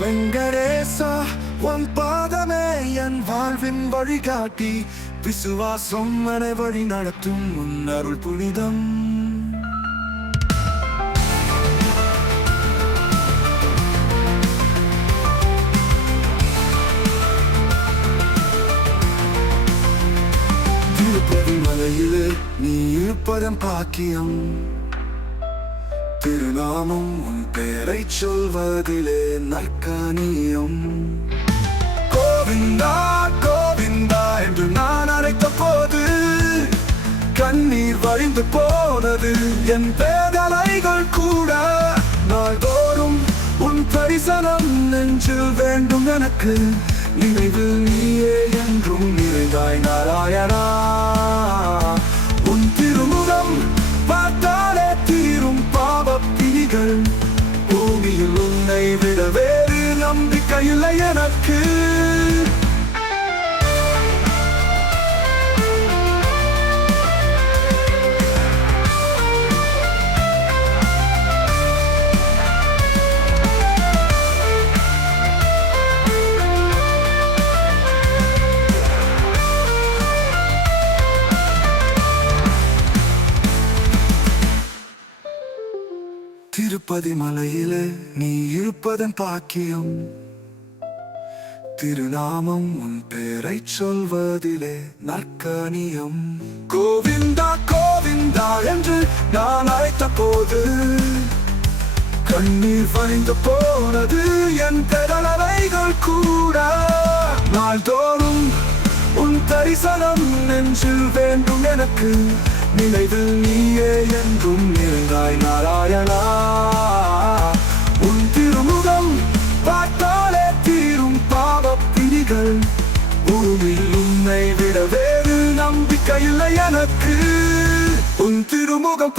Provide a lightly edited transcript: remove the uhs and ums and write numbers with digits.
வெங்கடேசா, உன் பாதமே என் வாழ்வின் வழிகாட்டி, விசுவாசம் என வழி நடத்தும் உன் அருள் புனிதம். திருப்பதி மலையிலே நீ இருப்பதன் பாக்கியம், திருநாமம் உன் பெயரை சொல்வதிலே நற்கனியம். கோவிந்தா கோவிந்தா என்று நான் அழைத்த போது கண்ணீர் வழிந்து போனது என் பேதலைகள் கூட. நாள்தோறும் உன் தரிசனம் நெஞ்சில் வேண்டும் எனக்கு, நினைவில் நீயே என்றும் நிறைந்தாய் நாராயணா. உன் திருமுகம் பார்த்தாலே தீரும் பாவப்பிணிகள், பூமியில் உன்னை விட வேறு நம்பிக்கையில்லை எனக்கு. திருப்பதி மலையிலே நீ இருப்பதன் பாக்கியம், திருநாமம் உன் பெயரை சொல்வதிலே நற்கனியம். கோவிந்தா கோவிந்தா என்று நான் அழைத்த போது கண்ணீர் வழிந்து போனது என் பெறலைகள் கூட. நாள்தோறும் உன் தரிசனம் நெஞ்சில் வேண்டும் எனக்கு, நினைவில் நீயே என்றும் நிறைந்தாய் நாராயணா. உன் திருமுகம் பார்த்தாலே தீரும் பாவப்பிணிகள், பூமியில் உன்னை விட வேறு நம்பிக்கையில்லை எனக்கு. உன் திருமுகம்